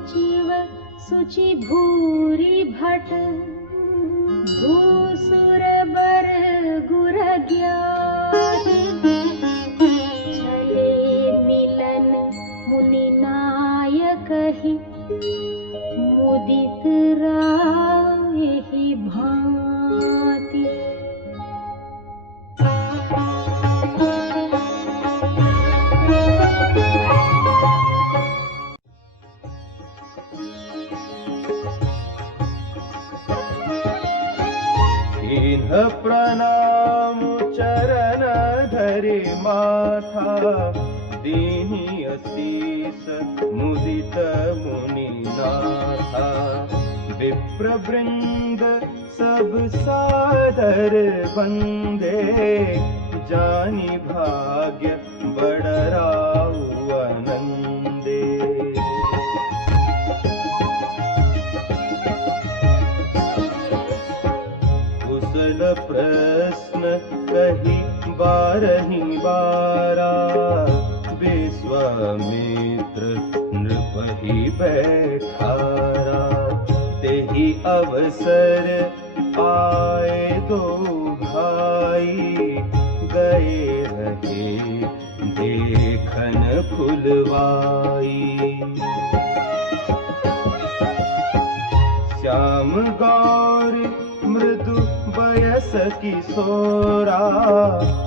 सचिव सुचि भूरि भट भूसुर बर गुर ज्ञाति चले मिलन मुनि नायकहि मुदित राहि भांति। इन्ह प्रणाम चरण धरि माथा दीनि असीस मुदित मुनिनाथा। विप्र वृंद सब सादर वंदे जानि भाग्य बड़ राउ आनंदे। कुशल प्रश्न कही बारहि बारा विश्वामित्र नृपहि बैठारा। तेहि अवसर आए दो भाई गए रहे देखन फुलवाई। श्याम गौर मृदु बयस किशोरा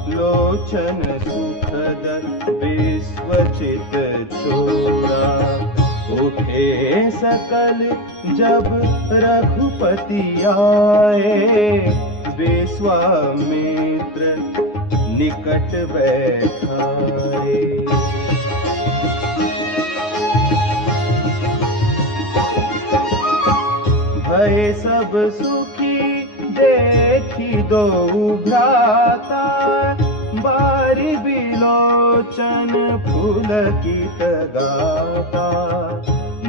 लोचन सुखद विश्वचित छोरा। उठे सकल जब रघुपति आए विश्वामित्र निकट बैठाए। भय सब सुखी देखी दो भ्राता बारी बिलोचन पुलकित गाता।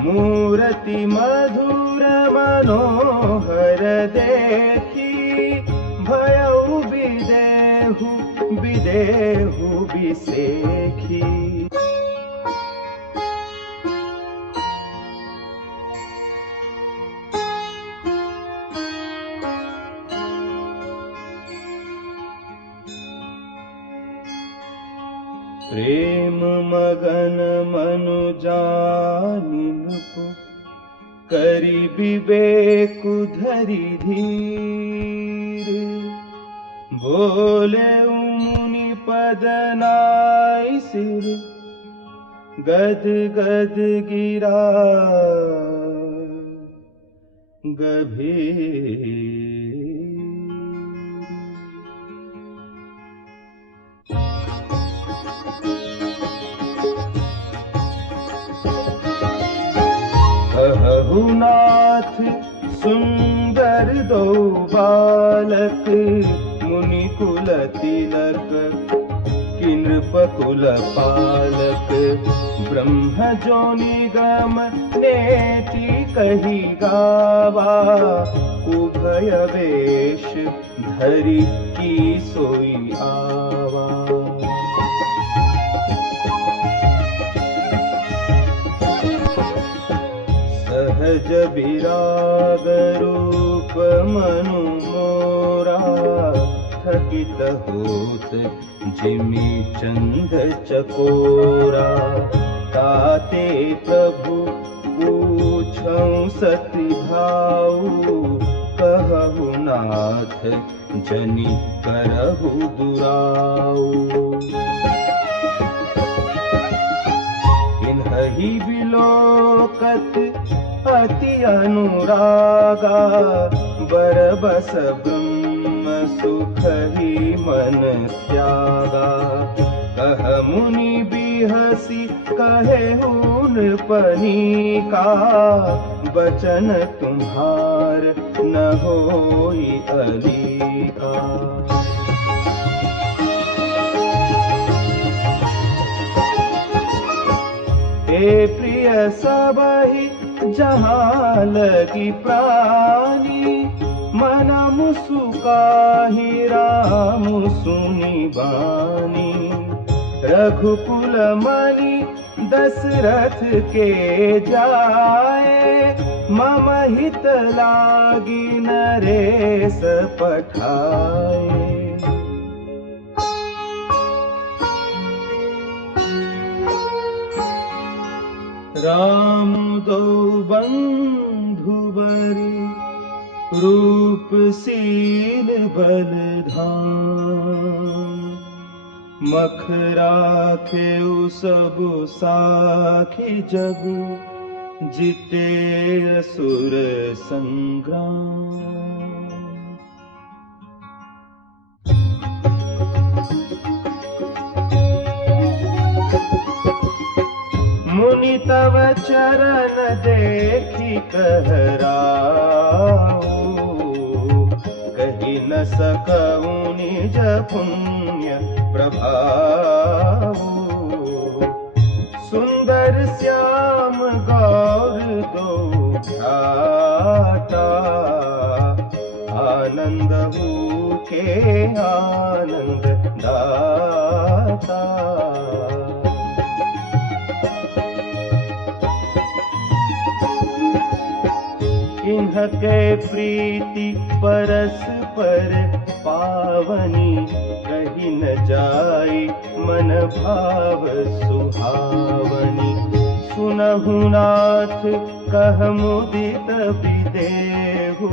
मूर्ति मधुर मनोहर देखी भयउ विदेहु विदेहु विसेखी। प्रेम मगन मनु जानि नृपु करि विवेकु धरि धीर। बोले मुनि पद नाई सिर गद गद गिरा गभीर। कहहुनाथ सुंदर दो बालक मुनि कुल तिलक कि नृप कुल पालक। ब्रह्म जो निगम नेति कही गावा उभय वेश धरि की सोई आवा। सहज विराग रूप मनु मोरा थकित होत जिमि चंद चकोरा। ताते प्रभु पूछऊं सति भाऊ कहु नाथ जनि करहु दुराऊ। इन्हि बिलोकत अति अनुरागा बरबस ब्रह्म सुख ही मन त्यागा। कह मुनि बिहसी कहे नृपनि का बचन तुम्हार न होई अली का। हे प्रिय सबहि जहाँ लगी प्राणी मन मुसुकाहि राम सुनि बानी। रघुकुल मणि दशरथ के जाए, मम हित लागी नरेश पठाए। राम दो बंधुवर, रूपशील बलधाम, मखरा खेउ सब साखी जग, जीते असुर संग्राम। मुनि तव चरण देखी कहराऊ, कही न सकऊँ निज पुण्य प्रभाऊ। सुंदर श्याम गौर दो भ्राता, आनंद हु के आनंद दाता। इन्हके प्रीति परस्पर पावनी, कही न जाई मन भाव सुहावनी। सुनहु नाथ कह मुदित विदेहु,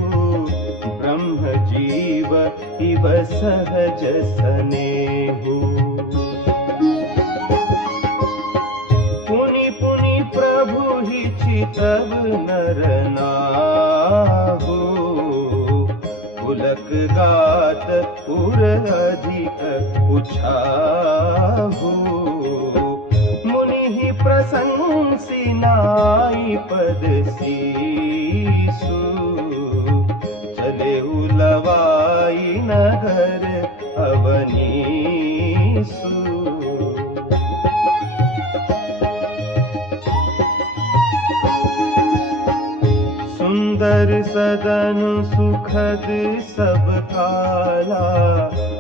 ब्रह्म जीव इव सहज सनेहु। पुनि पुनि प्रभु ही चितव नर नाहु, पुलक गात पुर अधिक पुछाहु। मुनि ही प्रशंसी नाई पद सीसु, चले लवाई नगर अवनीसु। सुंदर सदन सुखद सब काला,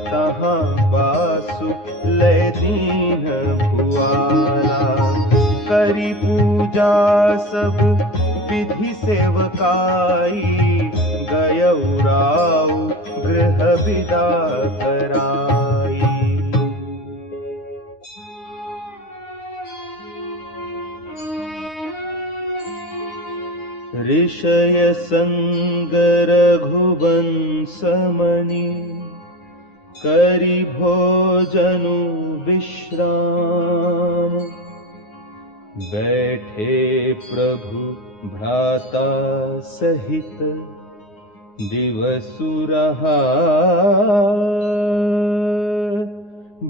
तहाँ बासु ले दीन पुआला। करी पूजा सब विधि सेवकाई, गयउ राउ गृह विदा कराई। ऋषय संग रघुवंश मणि, करि भोजनु विश्राम। बैठे प्रभु भ्राता सहित, दिवसु रहा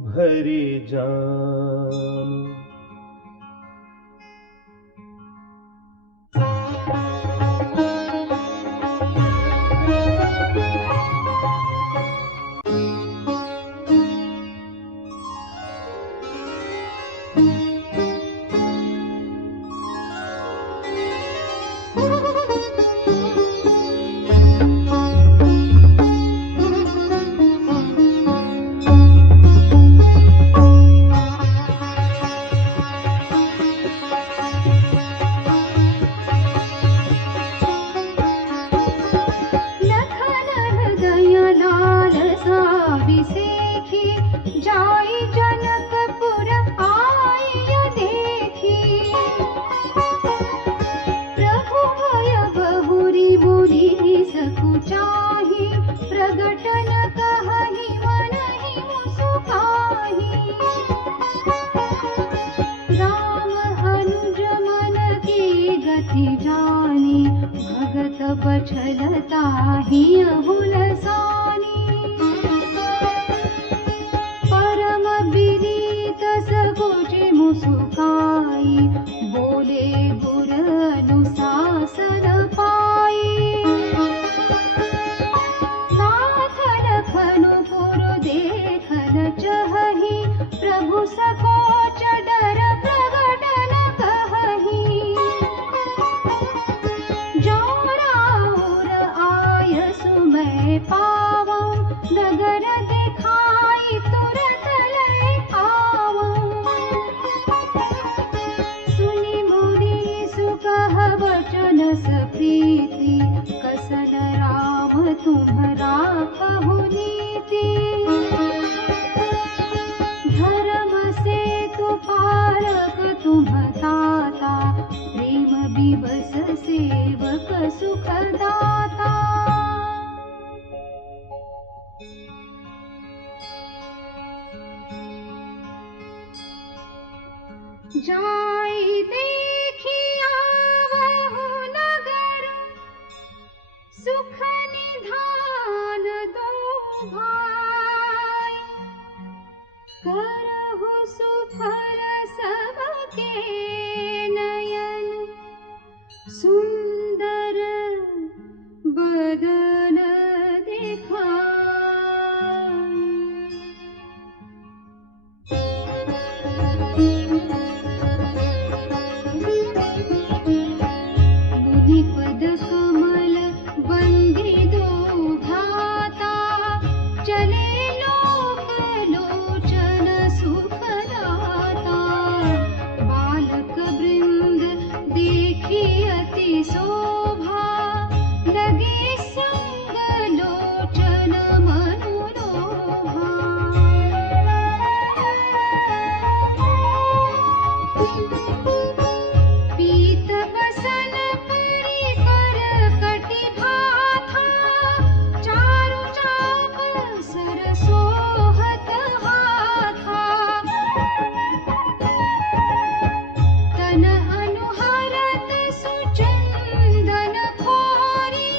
भरि जाम। बछलता ही हुलसानी। परम विनीत सकुच मुसुकाई, बोले गुर अनुशासन पाई। नाथ लखनु पुर देखन चहहि, प्रभु सकोच डर प्रगट न कहहि। जो राउर आय सुमय पा कह वचन सप्रीति, कसन राम तुम्हरा कहु नीति। धर्म सेतु पालक तुम ताता, प्रेम विवश सेवक सुख दाता। जाई देखी आवहु नगर, सुख निधान दो भाई। करहु सुफल सबके नयन, सुंदर बदन दिखाई। मुनिपद कमल बंदी दो भ्राता, चले लोक लोचन सुख दाता। बालक वृंद देखी अति शोभा, लगे संग लोचन मनोलोभा। पीत बसन परिकर कटि भाथा, चारु चाप सरसोहत हाथा। तन अनुहरत सुचंदन खोरी,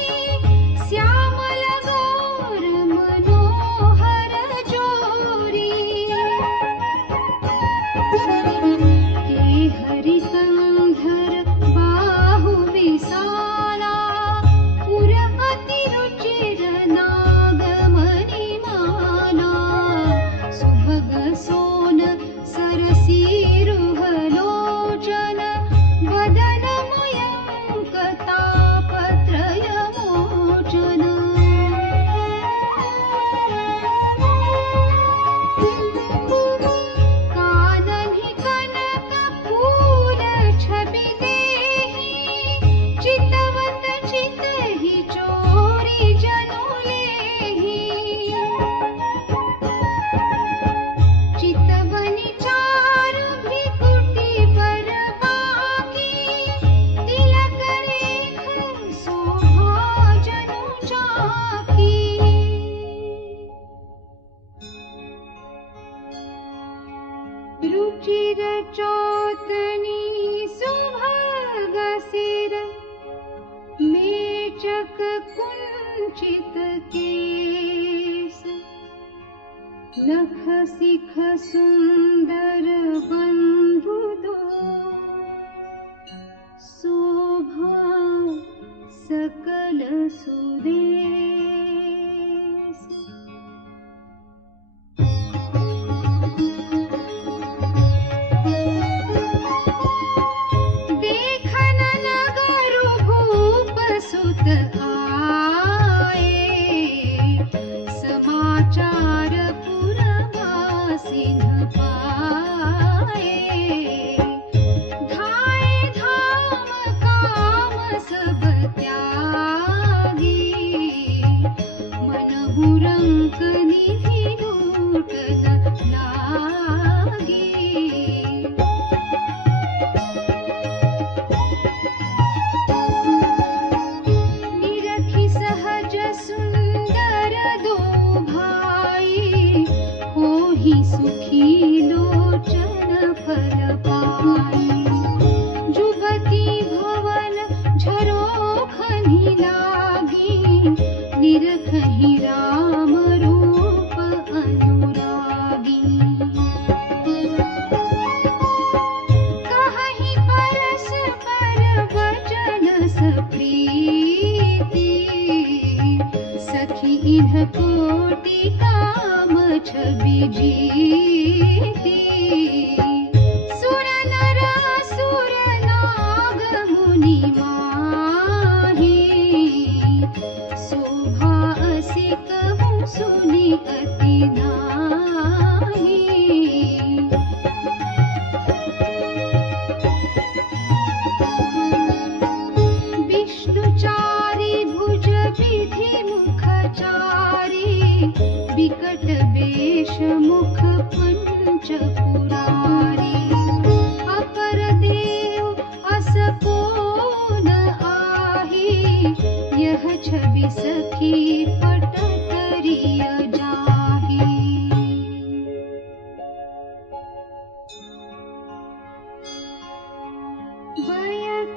श्यामल गौर मनोहर जोरी। के हरि कंधर बाहु विशाला, पुर अति रुचिर नागमणि माला। सुभग सोन सरसीरुह लोचन, वदन मयंक तापत्रय मोचन। काननि कनक फूल छवि देहि, चितवत चितहि चोरी जनु लेहि। चितवनि चारु भ्रिकुटी पर बाकी, तिलक रेख शोभा जनु चाकी। रुचिर चौतनी सुभग सिर, मेचक कुंचित केस। नख सिख सुंदर बंधु दो, शोभा सकल सुदेश। देखन नगर भूप सुत आए, समाचार पुरवासिन पाए। धाय धाम काम सब त्यागी,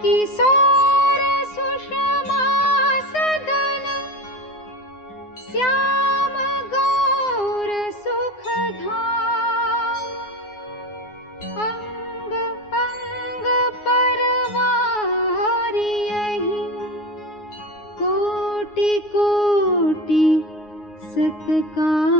किशोर सुषमा सदन श्याम गौर सुखधाम अंग अंग परवारियहि कोटि कोटि सत्काम।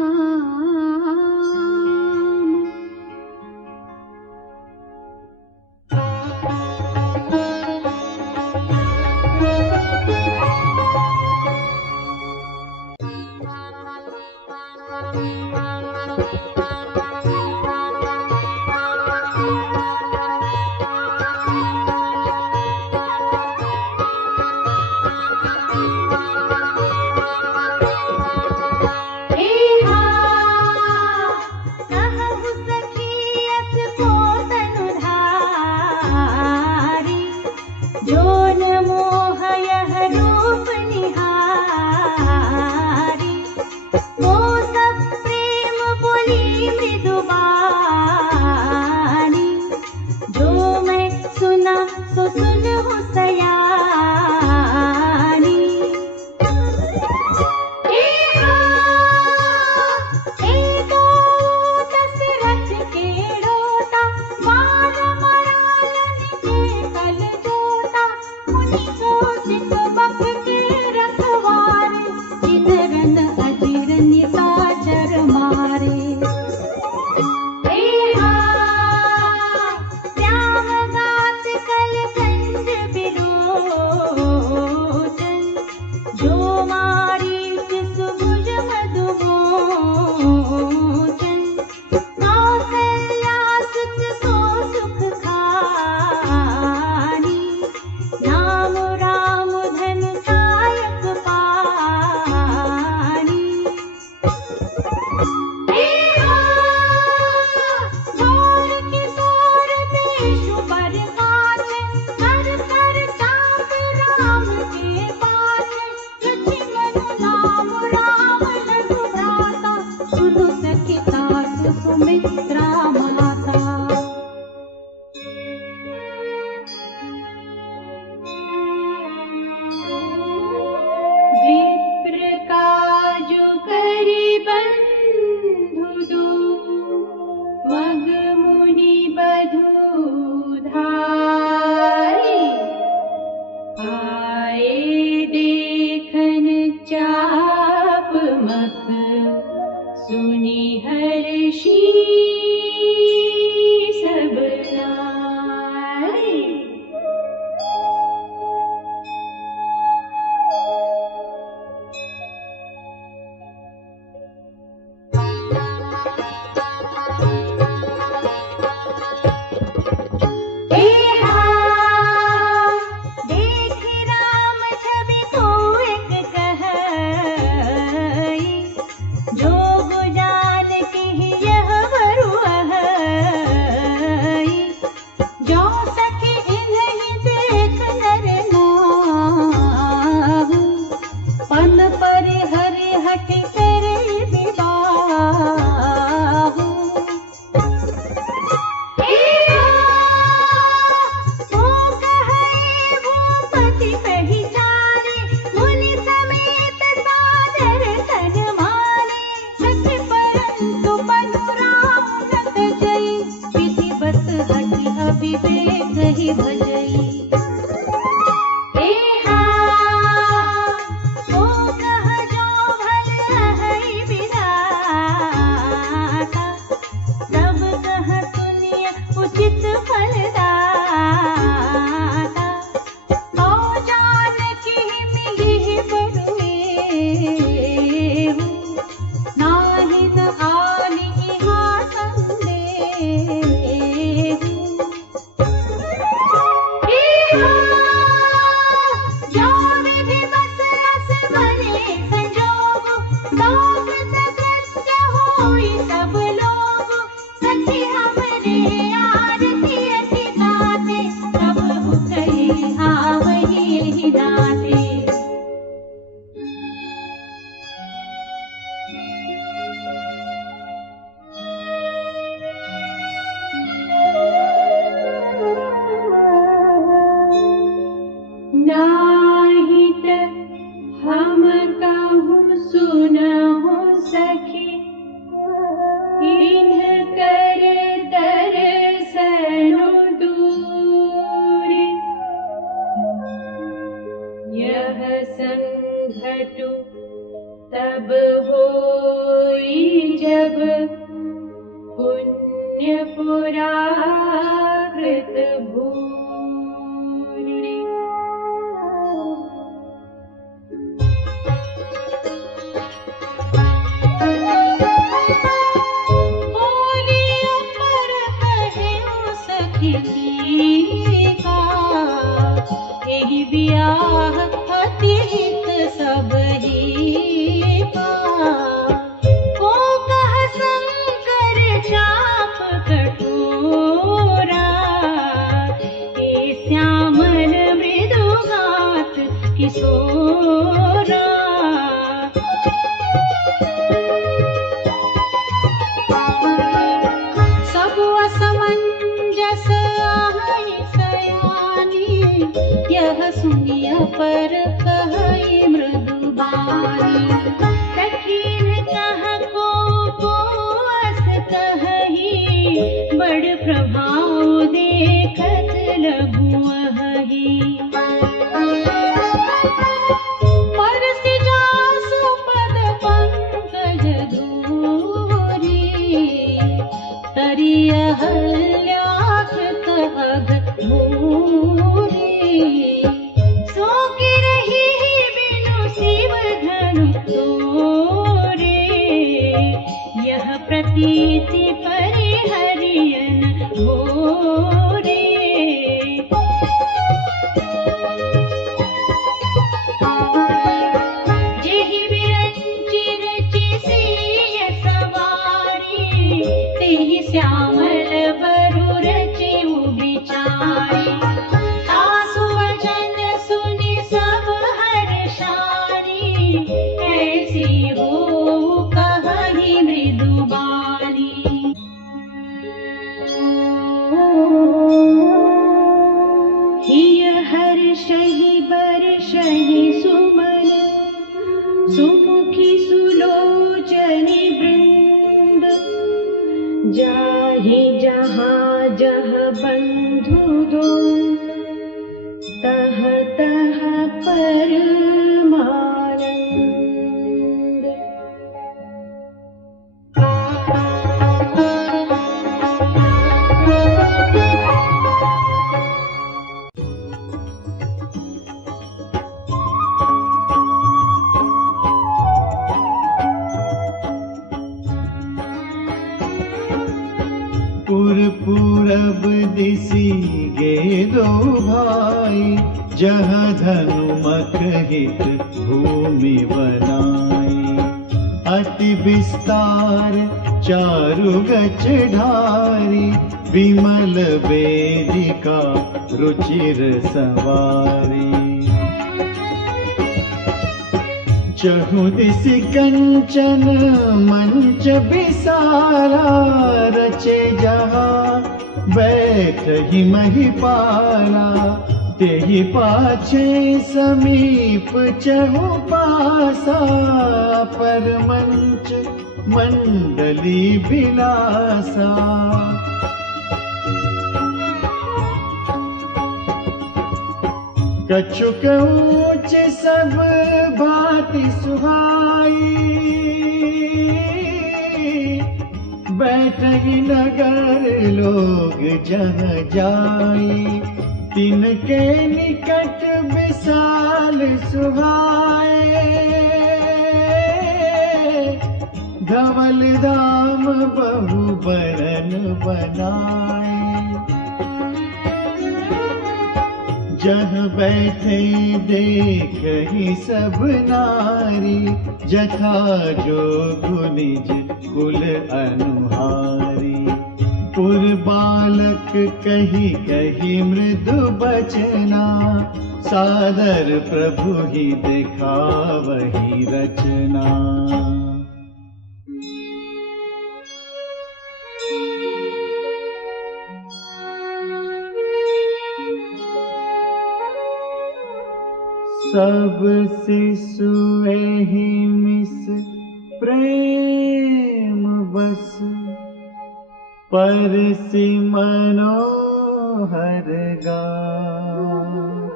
जोन मोहयः रूप निहारी, वो सब प्रेम बोली मृदुबानी, जो मैं सुना सो सुनहु सयानी। दशरथ के रोता मार मरालन के कल जोता, मुनि को यह संघटु तब होई जब पुण्य पुराकृत भूरि। बोलियो पर कहियो सखी का, एहि बियाह अति हित सबहि का। को कह शंकर चाप कठोरा, हे श्यामल मृदुगात किशोरा। सब असमंजस आहै सयानी, यह सुनिय पर कहई मृदुबानी। कठिन कह को अस कहई, बड़ प्रभाव देखत लघु अहि। परसि जासु पद पंकज धूरी, तरिय हल्याकृत अघ भूरि। सो गिरहि बिनु शिव धनु तोरे, यह प्रतीति परिहरियन भोरे। जेहि विरंचि रचि सिय सवारी, तेहि श्यामल बरु रचिउ बिचारी। तासु वचन सुनि सब हर्षारी, ऐसी होउ कहहि मृदुबानी। हिय हर्षहि बर्षहि सुमन, सुमुखी सुलोचनि वृंद। जाहि जहाँ जह बंधु दो, तह तह परमानंद। पूरब दिसी गे दो भाई, जह धनुमक हित भूमि बनाई। अति विस्तार चारु गच ढारी, विमल वेदिका रुचिर सवारी। चहु दिसि कंचन मंच बिसारा, रचे जहाँ बैठहि महिपाला। तेहि पाछे समीप चहु पासा, पर मंच मंडली बिलासा। कछुक ऊंच सब भांति सुहाई, बैठहि नगर लोग जह जाई। तिनके निकट विशाल सुहाए, धवल धाम बहु बरन बनाए। जह बैठे देखहि सब नारी, जथा जोगु निज कुल अनुहारी। पुर बालक कही कही मृदु बचना, सादर प्रभु ही दिखावहि रचना। सब शिशु एहि मिस प्रेम बस, परसि मनोहर गात।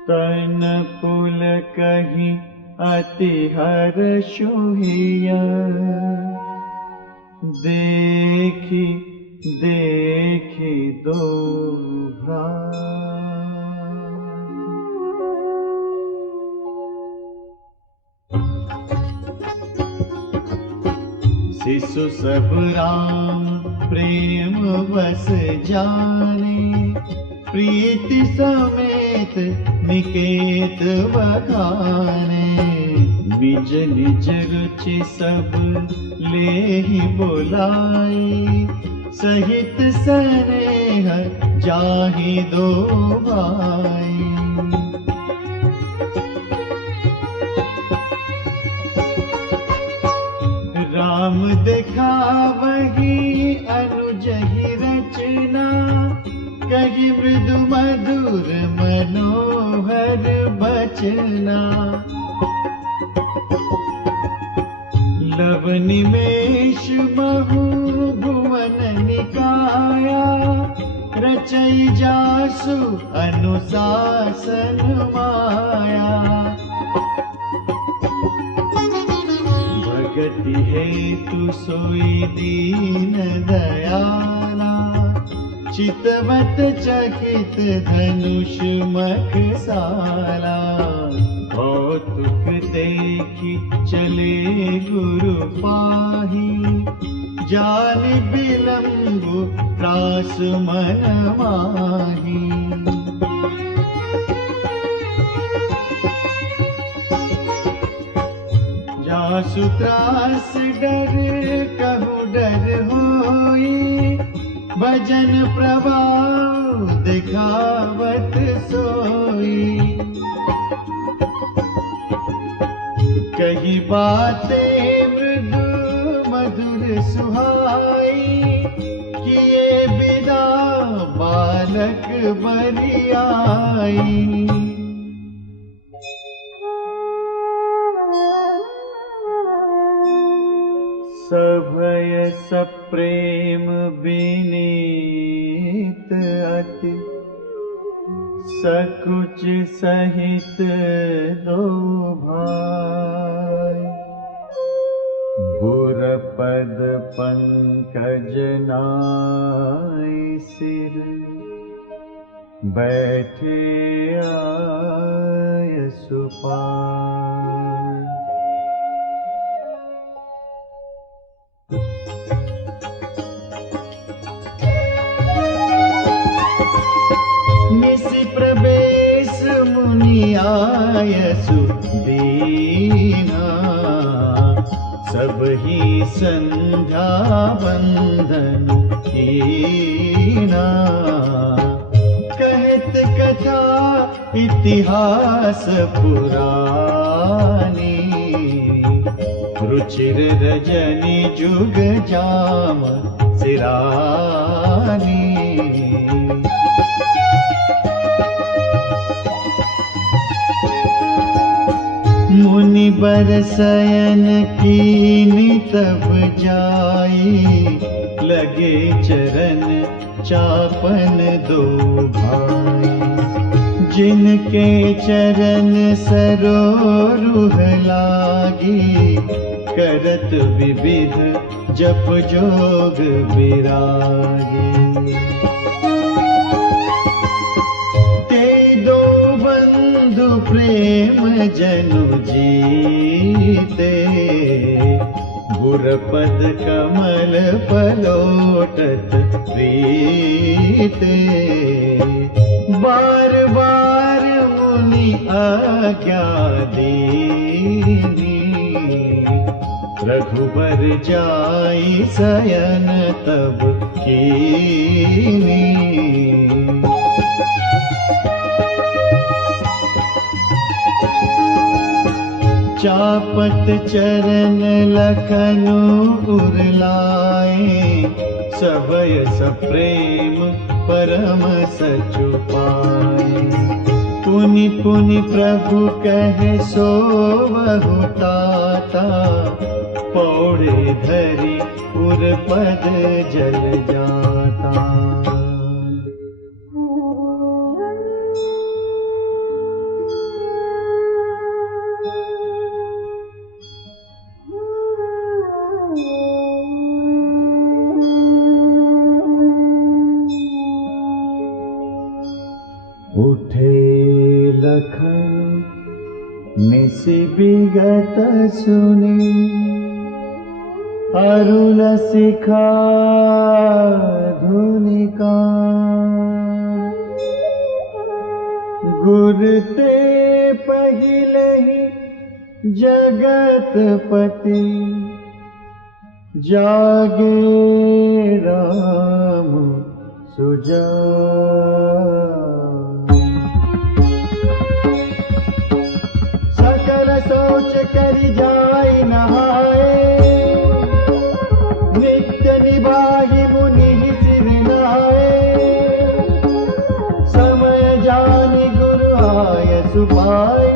तन पुल कही अति हर्षुहिया, देखी देखी दो शिशु सब राम प्रेम बस जाने, प्रीति समेत निकेत बखाने। निज निज रुचि सब ले ही बुलाए, सहित स्नेह जाहि दो भाई। राम दिखावही अनुज ही रचना, कही मृदु मधुर मनोहर बचना। लव निमेष महु भुवन निकाया, रचई जासु अनुशासन माया। भगति हेतु सोई दीन दयाला, चितवत चकित धनुष मख साला। कौतुक देखी चले गुरु पाही, जान बिलंबु त्रास मन माही। जासु त्रास डर कहु डर होई, भजन प्रभाव दिखावत सोई। कही बातें मृदु मधुर सुहाई, किए बिदा बालक बरियाई। सभय सप्रेम विनीत अति, सकुच सहित दो भाई। बुरपद पंकज नाई सिर, बैठे आय सुपार। निसि प्रवेश मुनि आयसु दीना, सब ही संध्या बंधन कीना। कहत कथा इतिहास पुरानी, रुचिर रजनी जुग जाम सिरानी। मुनि बरसयन कीनी तब जाई, लगे चरण चापन दो भाई। जिनके चरण सरोरुह लागी, करत विविध जप जोग विरागी। प्रेम जनु जीते, गुरपद कमल पलोटत प्रीते। बार बार मुनि आज्ञा दीनी, रघुबर जाई शयन तब कीनी। चापत चरण लखनु उरलाए, सबय सप्रेम परम सचु पाए। पुनि पुनि प्रभु कहे सोवहु ताता, पौड़े धरि उरपद जल जाता। उठे लखन निसि विगत सुनी, अरुण शिखा धुनिका। गुरते पहिले ही जगतपति, जागे राम सुजान। सकल सोच करि जाय नहाए, नित्य निभाहि मुनि सिर नाए। समय जानि गुरु आय सुभाए,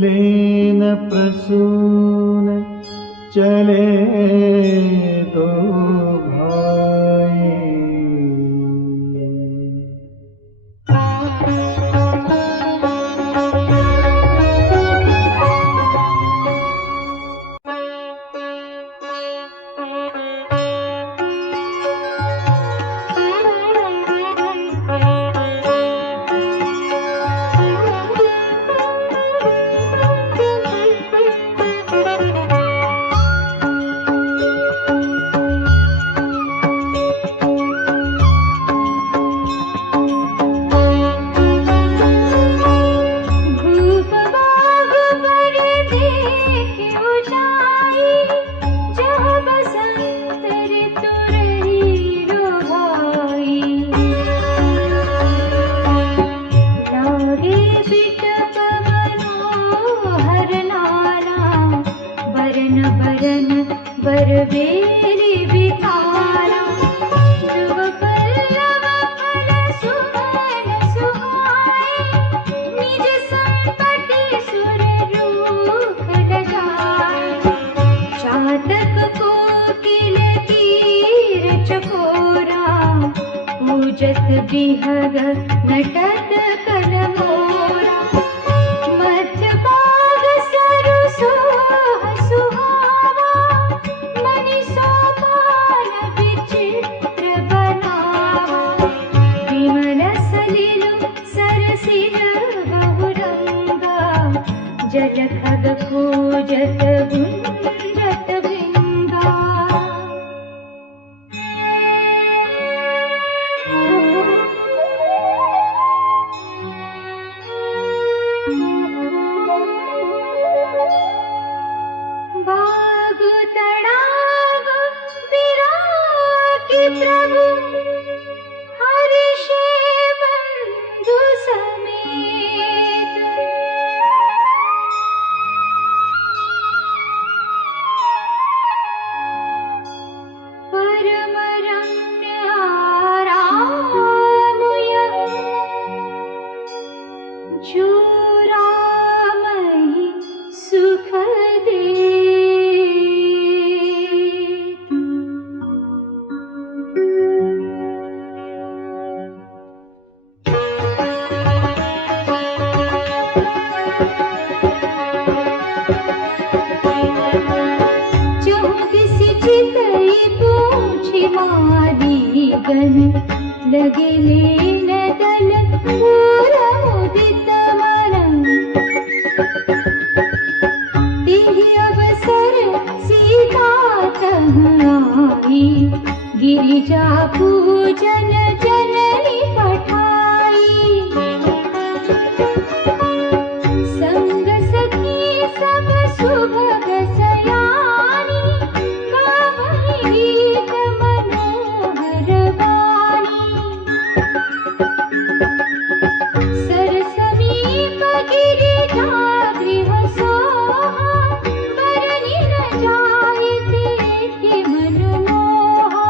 लेन प्रसून चले तो भाई। बिहग नटत कलमोरा, मध्य भाग सरु सुहावा, मनि सोपान विचित्र बनावा। विमल सलिल सरसिज बहुरंगा, जल खग पूजत गुंजत भृंगा। बाग तड़ाग विरागी प्रभु, हर्षे बंधु समेत। परम रम्य आरामुय, जुरामहि सुख दे। लगे लेन दल पूर मुदित मन, तिहि अवसर सीता तह आई। गिरिजा पूजन जननी पठाई, संग सखी सब सुभग सयानी। गावहि गीत मनोहर वाणी, सरसमीप गिरिजा गृह सोहा। बरनि न जाय देखि मन मोहा,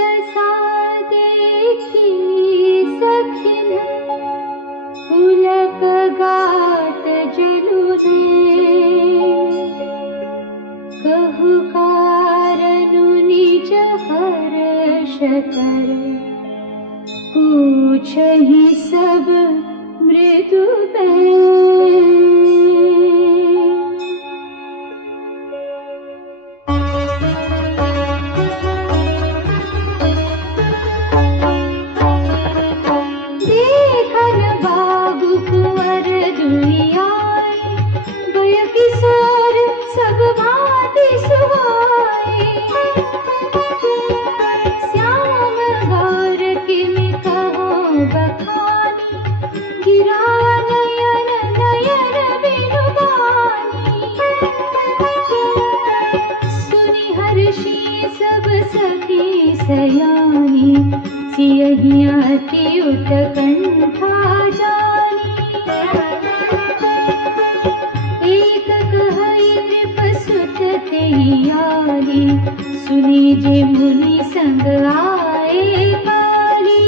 जसा देखी सखिन पुलक गात जलुदे कहु कारनु निज हर्ष कर पूछहि सब मृदु देखन बाबू कुंवर दुनियाई गय किशोर सब भांति सुहाई श्याम गौर किमि कहो बखानी गिरा नयन नयन बिनु बानी सुनि हर्षि सब सखी सयानी सियहि अति उत्कंठा जानी एक कहई नृपसुत तेहि आली सुनि जे मुनि संग आए काली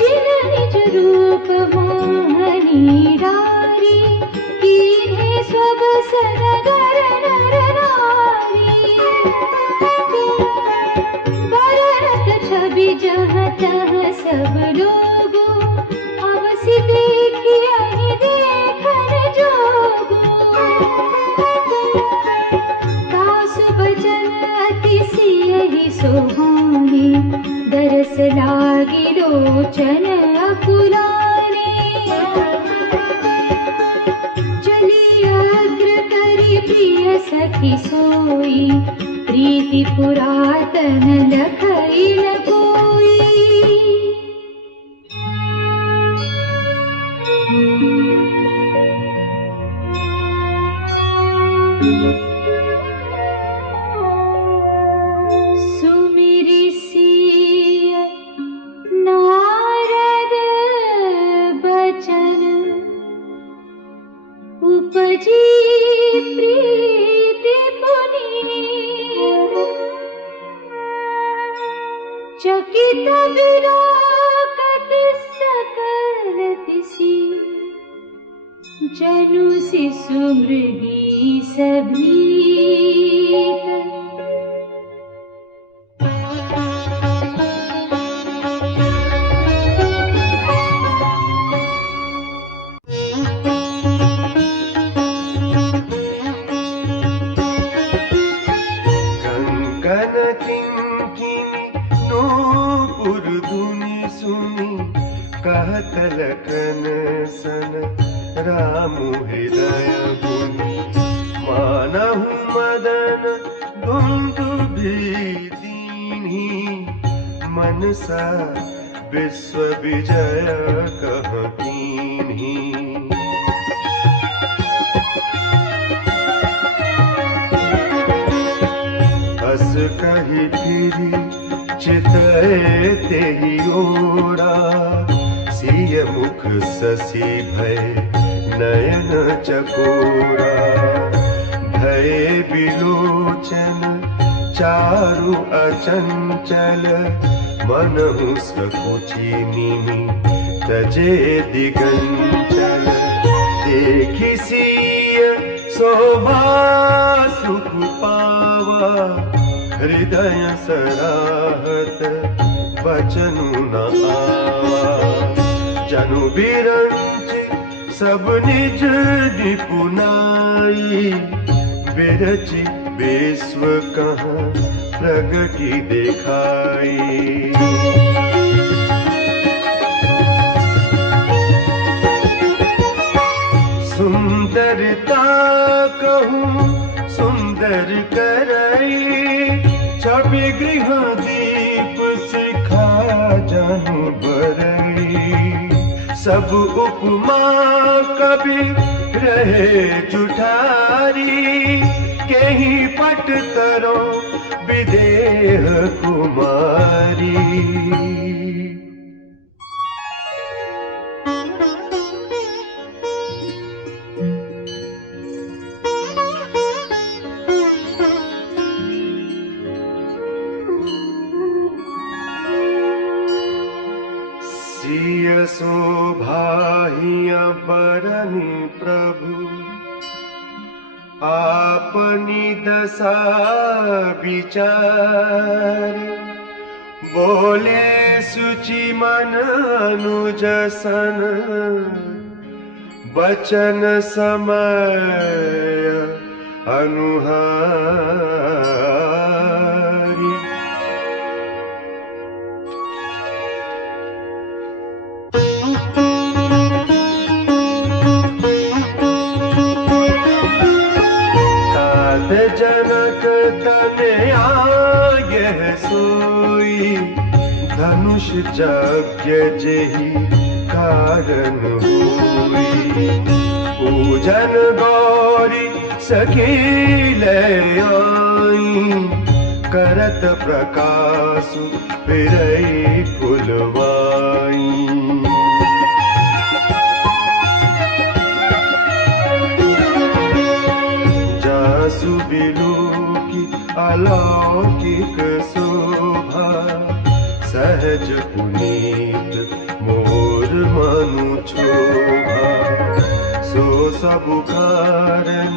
जिन निज रूप मोहनी डारी कीन्हे स्वबसन गर नर नारी बरत छवि जहाँ तहाँ सब लोगो अवसि देखियहि देखन जोगो दासु बचन अति सियहि सोहानी दरस लागी लोचन अकुलानी चली अग्र करि प्रिय सखी सोई प्रीति पुरातन लखई न कोई सुमिरि सिय नारद बचन उपजी प्रीति पुनीत चकित विलोकत सकल दिशि जनु शिशु मृगी सभीत कंकन किंकिनी नूपुर धुनि सुनि कहत लखन सन रामु हृदय गुनि मानहु मदन दुंदुभि दीन्हि मनसा विश्व विजय कह कीन्हि हस कहि फिरि चितय तेहि ओरा सिय मुख शशि भय नयन चकोरा भय बिलोचन चारु अचंचल मनहु सकुचि निमि तजे दिगंचल देखि सिय शोभा सुख पावा हृदय सराहत बचनु न आवा जनु बिरंच सब निज निपुनाई बिरचि विश्व कहाँ प्रगति देखाई सुंदरता कहूँ सुंदर करई छवि गृह दीप सिखा जनु बरई सब उपमा कवि रहे जुठारी केहि पट तरो विदेह कुमारी सिय शोभाहिया बरनि प्रभु आपनी दशा विचार बोले सुचि मन अनुज सन बचन समय अनुहारी। जनक तनया यह सोई धनुष यज्ञ जेहि कारण होई। पूजन गौरी सखी लय आई करत प्रकाशु फिरई फुलवाई। सुबिलु की अलौकिक शोभा सहज पुनीत मोर मनु शोभा। सो सब कारण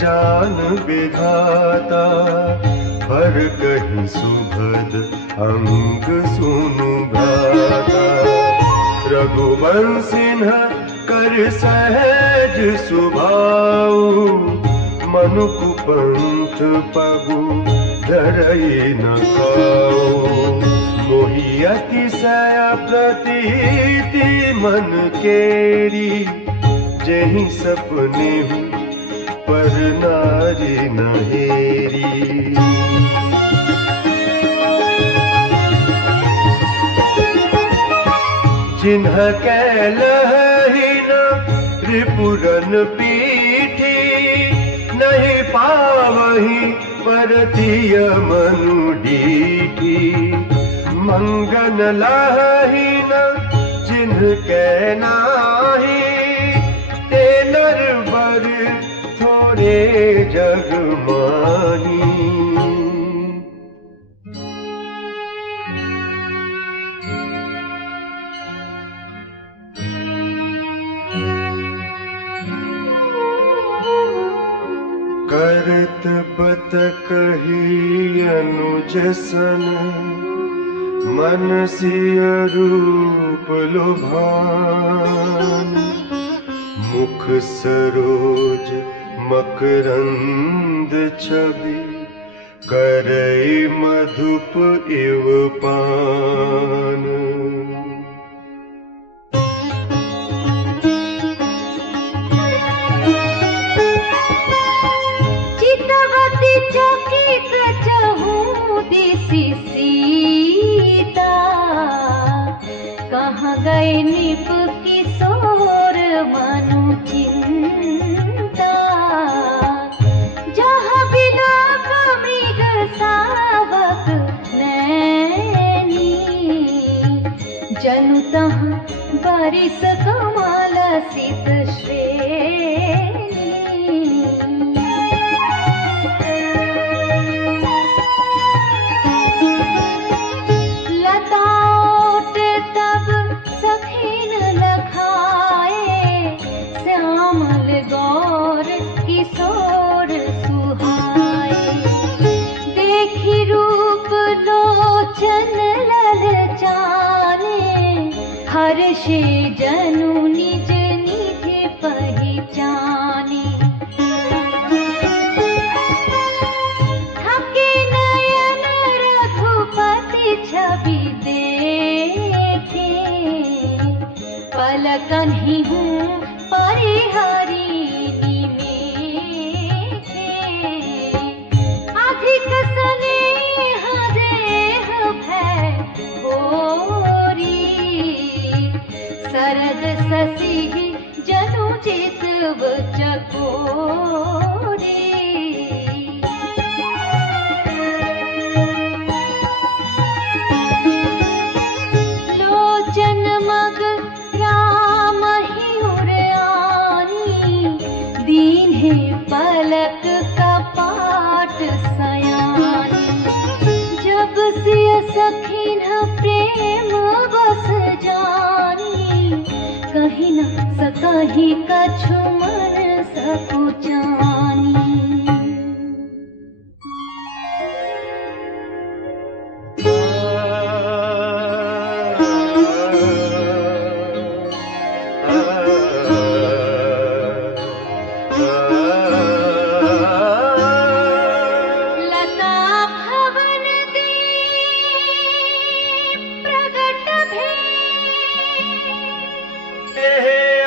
जान विधाता हर कहीं सुभद अंग सुनु गाता। रघुवंशिन्ह कर सहज सुभाऊ मनुकु पंथ पगु धरई न खाओ। मोहि अतिशय प्रतीति मन केरी जेहि सपने पर नारी न हेरी। जिन्ह कैलहि न रिपुरन पीठी नहीं पावही परतिय मनु डीठी। मंगन लहि न जिन्ह के नाही ते नर बर थोड़े जग माही। करत बत कही अनुज सन मन सिय रूप लुभान। मुख सरोज मकरंद छवि करई मधुप इव पान। चकित चहु दिसि सीता कहाँ गए निप किशोर मनु चिंता। जहाँ बिलाप मृग सावक नैनी जनु तहाँ बारिश कमल सित श्रेणी। हर्षे जनु निज निज पहचाने। थके नयन रघुपति छवि देखे पलकन ही हूँ परिहरी निमेखे। अधिक स्नेह देह भय भोरी शरद शशि जनु चितव चकोरे। लोचन मग राम ही उड़ानी दीन्हे पलक कपाट सयानी। जब सिय सखिन प्रेम बस जा कहीं कछु मन सकुचानी। लता भवन दे प्रगट भे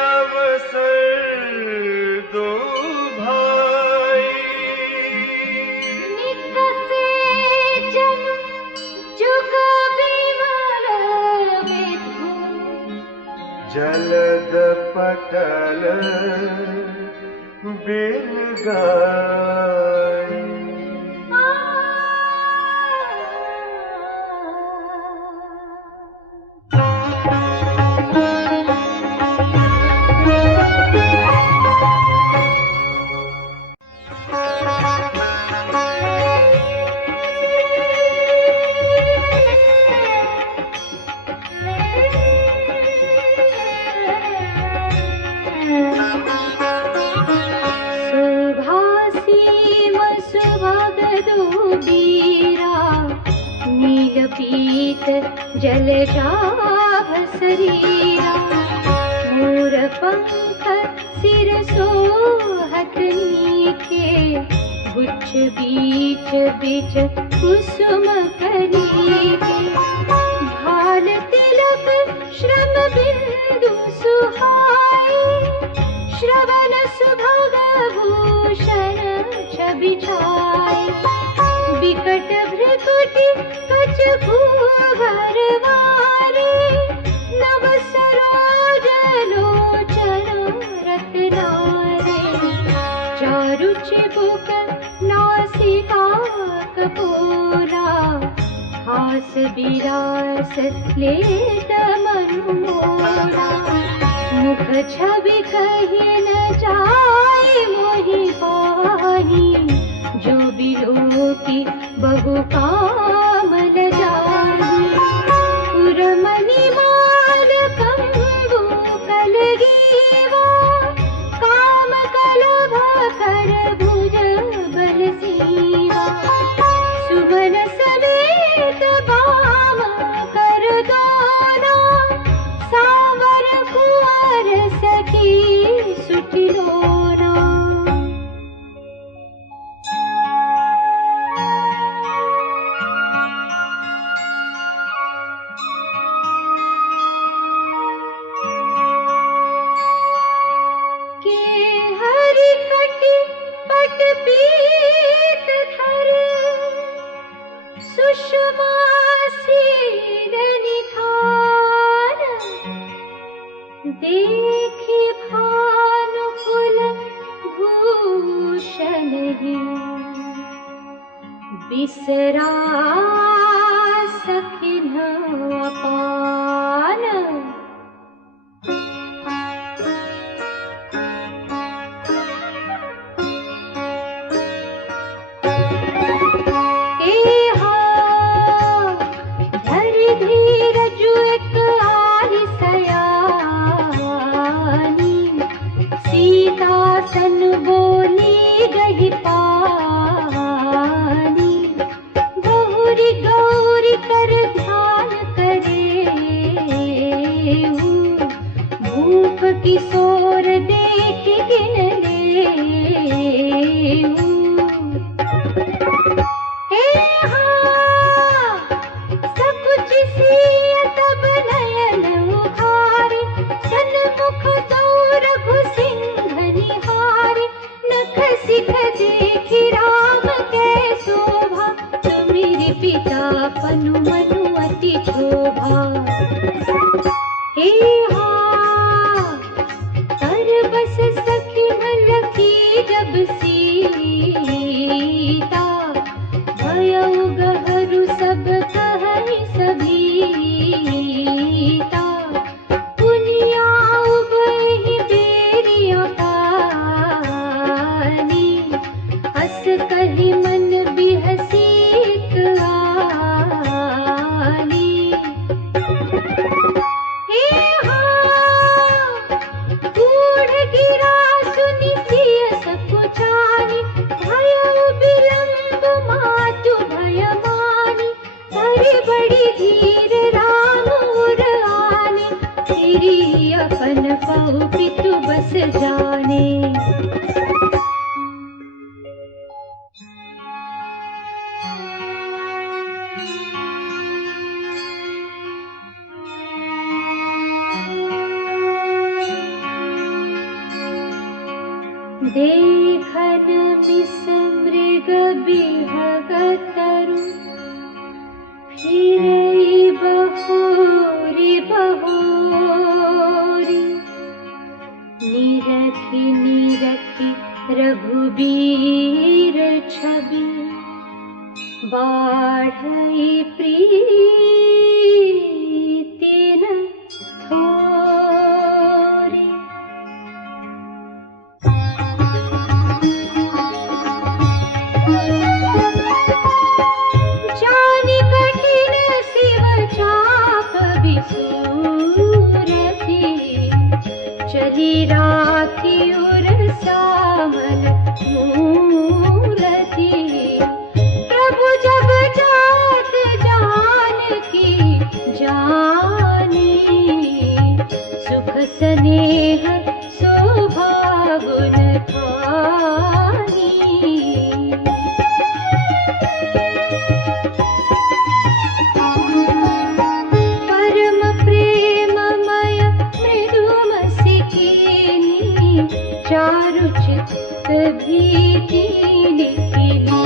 अवसर दो भाई, निकसे जन जुग विमल विधु। जलद पटल बिल गाय। सुभासीम सुभग दुबीरा, नीलपीत जलजाभ शरीरा। मोर पंख सिर सोहत नीके, गुच्छ बीच बिच कुसुम कलीके। भाल तिलक श्रम बिंदु सुहाई, श्रवण सुभग भूषण छवि छाई। बिकट भ्रिकुटि कच भूवर वारे, नव सरोज लोचन रत्नारे। चारु चिबुक नासिका कपोला, हास विलास लेत मनु मोरा। मुख छवि कहि न जाय मोहि पाहि, जो बिलोकी बहु कामल जाहि। पुरमणि माल कंबु कलगीवा, काम कलभ कर भुज बल सीवा। सुमन समेत बाम कर दोना, सावर कुंवर सखी सुटिलोना। के हरि कटि पट पीत धरे, सुषमा सील निधार। देखि भानुकुल भूषण ही, बिसरा सखिन अपान। धरि धीरज एक आहि सयानी, सीता सन बोली गही पानी। गौरी गौरी कर ध्यान करे, भूप किशोर देख गिन ले। सकुच सिय तब नयन उघारे, सन्मुख दौर घुसिंघ निहारे। नख सिख देखि राम कै शोभा, सुमिरि पिता पनु मनु अति क्षोभा। कर बस सखी लखी जब सीता, भयउ गहरू सब कहहि सभीता। पुनिया उबहि बेरिया पानी, हस कहि मन बिहसीत आली। हे हा धीरे धीरे राम उर आने, तेरी अपन पहु पितु बस जाने। देखन बिस मृग बिहग तरु, फिरई बहोरी बहोरी। निरखी निरखी रघुबीर छवि, बाढ़ई प्रीति न थोरी। जानी कठिन शिव चाप बिसूरती, चली राखी उर श्यामल मूरति। प्रभु जब जात जानकी जानी, सुख स्नेह शोभा गुण खानी। परम प्रेममय मृदुम सिखिनी, चारु चित्त भीति लिखिनी।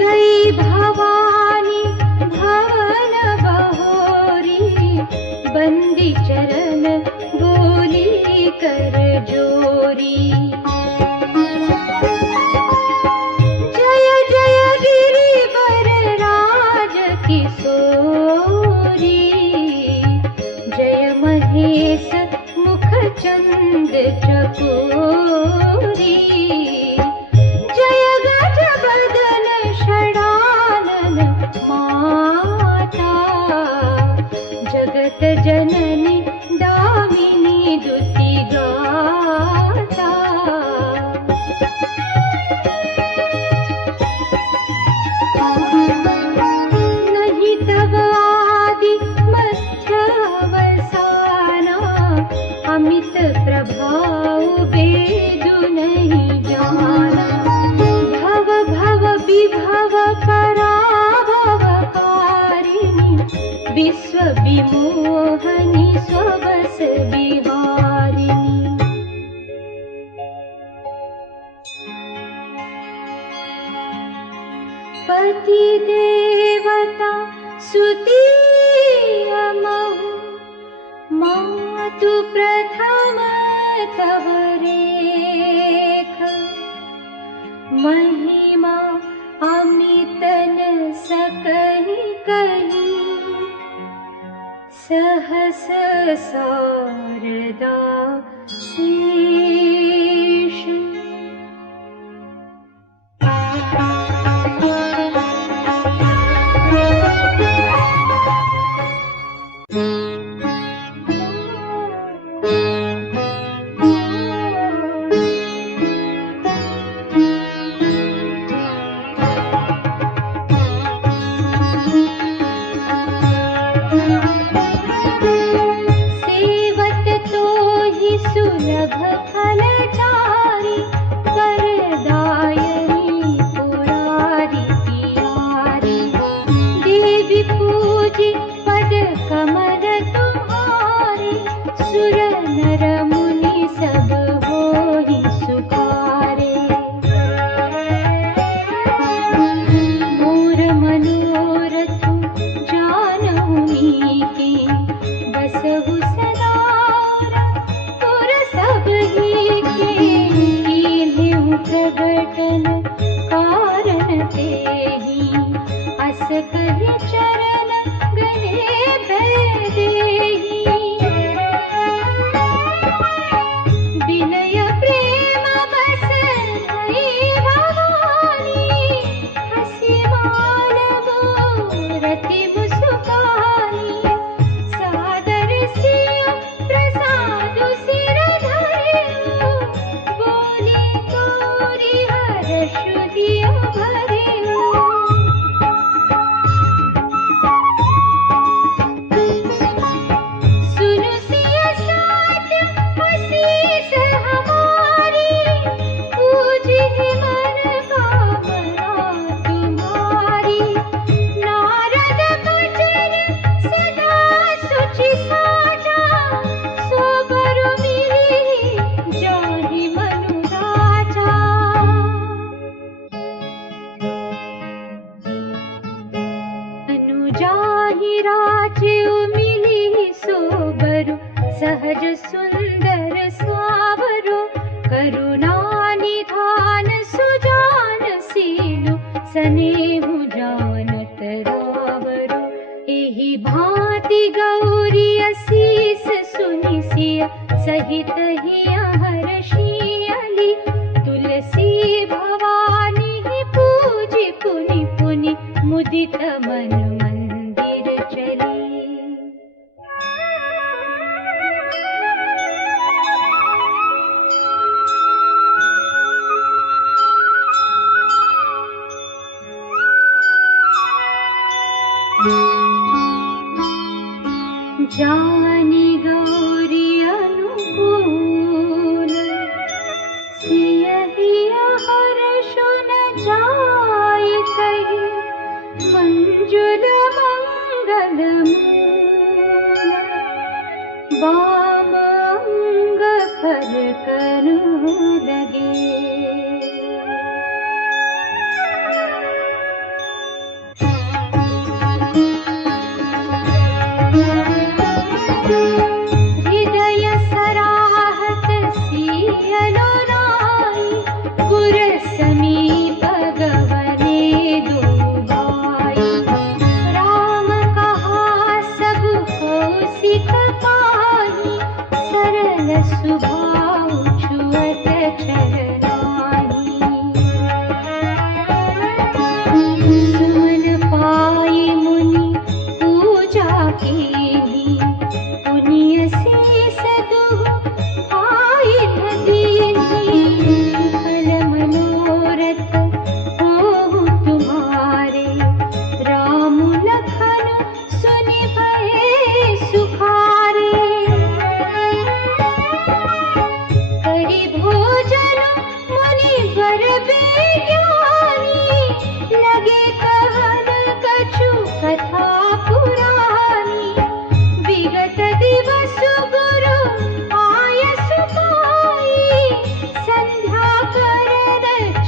गई भवानी भवन बहोरी, बंदी चरण बोली कर जोरी। जय जय गिरिवर राज किशोरी, जय महेश मुख चंद चकोरी। जय गज बदन षडानन माता, जगत जननी दामिनी दुति गाता। नहीं तब आदि मध्य अवसाना, अमित प्रभाव वेदु नहीं जाना। भव भव विभव पराभव कारिणी, विश्व विमोहनी स्वबस विहारिणी। पति देवता सुती अमहु, मातु प्रथम तव रेख। महिमा अमितन सकहि कहि, सहस शारदा शेष। सेवत तो ही सुलभ फल चारि, वरदायनी पुरारी प्यारी। देवी पूजी पद कमल तुम्हारे, सुर नर मुनि सब होहि सुखारे। मोर मनोरथ जानहु नीके, बसहु सदा पुर सबहि के। कीन्हु प्रगटन कारण तेहि, अस कहि चरण गहे भय देहि। जाहि राज्य मिली सोबरु सहज सुंदर सावरो करुणा निधान सुजान सीलु सनेहु जानत रावरो एहि भांति गौरी असीस सुनि सिया सहित हिया हर्षियली तुलसी भवानी पूजी पुनि पुनि मुदित मन मंदिर चली। जानी गौरी अनुकूल सियहिया हर्ष न जाय कहि मंजुल मंगल मूल वाम अंग पर कनु लगे। हृदय सराहत सियलो राई गुर समीप गवने दो भाई राम कहा सब को सिख पाई सरल सुभाव छुअत चरनाई सुमन पाई मुनि पूजा की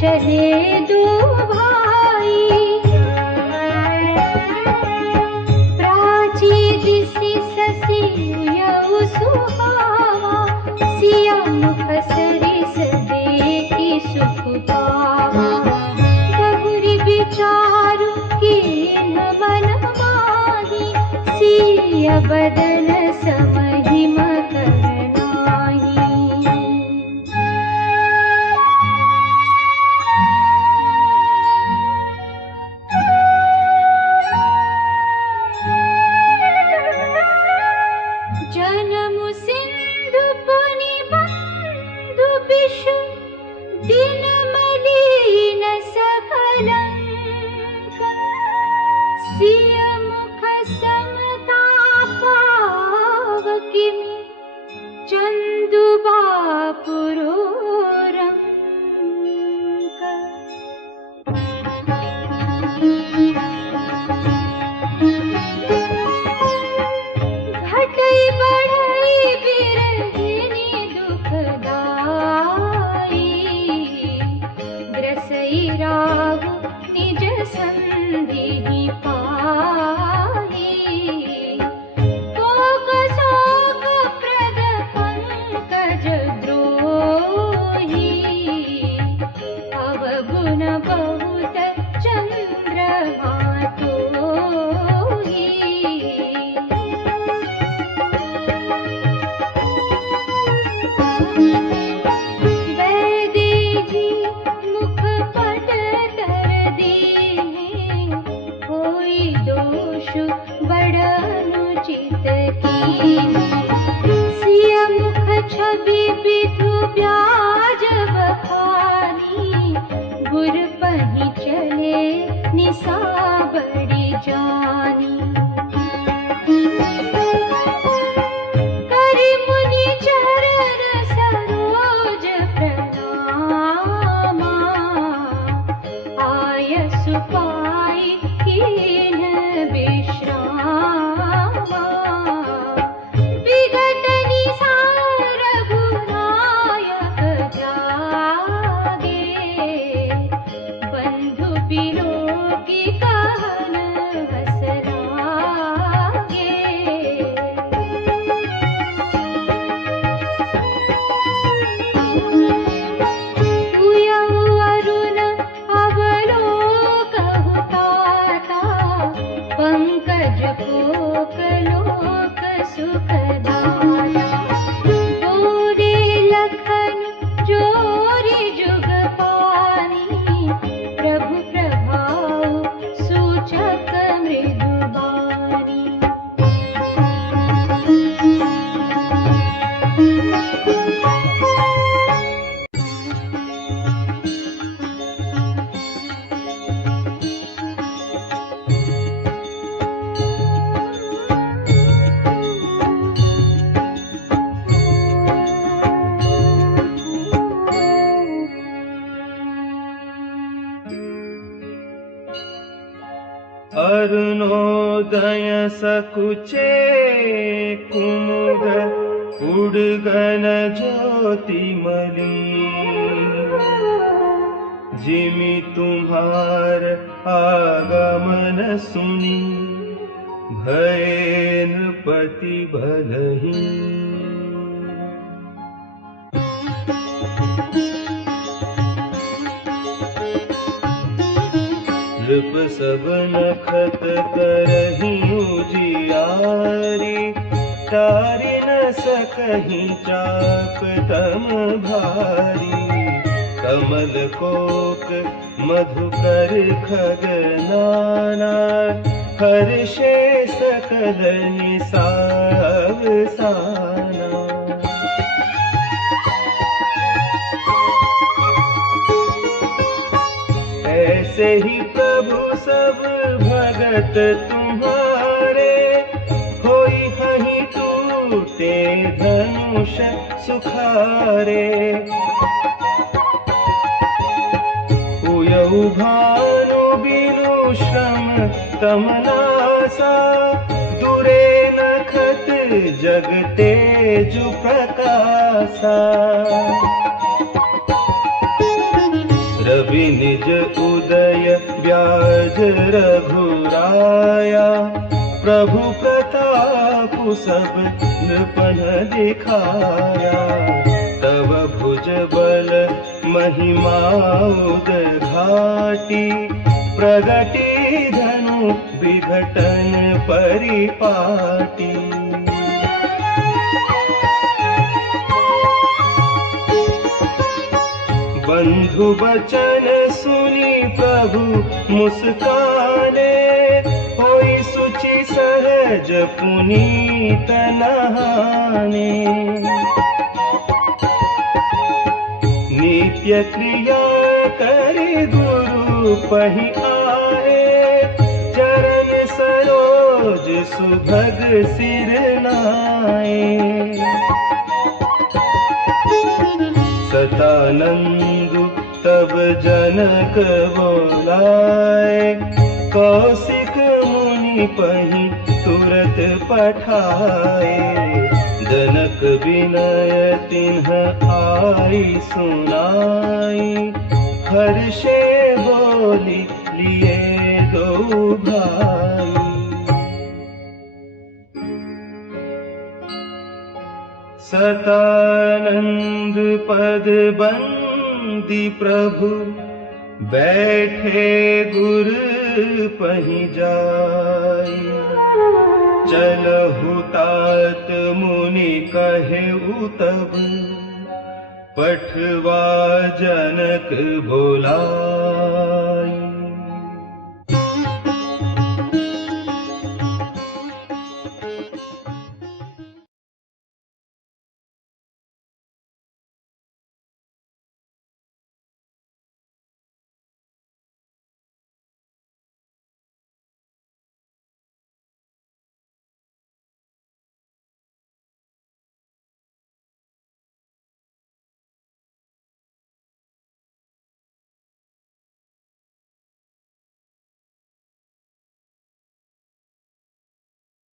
चले दो भाई प्राची दिसि ससी यौ सुहावा सिया मुख सरिस देखि सुख पावा बहुरी विचारु कीन मन माही सिया बदन समहिम करनाही। जन्म सिंधु पुनि बंधु बिषु दिन मलिन सकलंक सिय मुख समता पावकिमि चंदु बापुरो निज संधि पाही कोक शोक प्रद पंकज द्रोही अवगुण बहुत चंद्रमा तोही। वैदेही मुख पट तर दीने कोई दोष बड़ अनुचित कीने सिय मुख छवि विधु ब्याज बखानी गुर पहि चले निशा बड़ी जानी। करि मुनि चरण सरोज प्रणामा आयसु पाई कीन विश्रामा विगत निसार रघुनायक जागे बंधु बिलोकी कहन हसरा अरुणोदय सकुचे कुमुद उड़गन ज्योतिमली जिमि तुम्हार आगमन सुनी भये नृपति भलहीन। नृप सब नखत करही उजियारी तारि न सकहि चाप तम भारी। कमल कोक मधुकर खगनाना हर्षे सकल निसावसाना। ऐसे ही प्रभु सब भगत तुम्हारे होई हहीं टूटे धनुष सुखारे। उयऊ भानु बिनु श्रम तमनासा दुरे नखत जग तेजु प्रकाशा। रवि निज उदय व्याज रघुराया प्रभु प्रताप सब नृपन दिखाया। तव भुज बल महिमा उद्घाटी प्रगति धनु विघटन परिपाटी। बंधु बचन सुनी प्रभु मुस्काने होई सुचि सहज पुनीत नहाने। नित्य क्रिया करे गुरु पहि आए चरण सरोज सुभग सिर नाए। सतानंदु तब जनक बोलाए कौशिक मुनि पहि तुरत पठाए। जनक विनय तिन्ह आई सुनाई हर्षे बोली लिए दो भाई। सतानंद पद बंदी प्रभु बैठे गुर पहि जाई। चलहु तात मुनि कहेउ तब पठवा जनक बोला।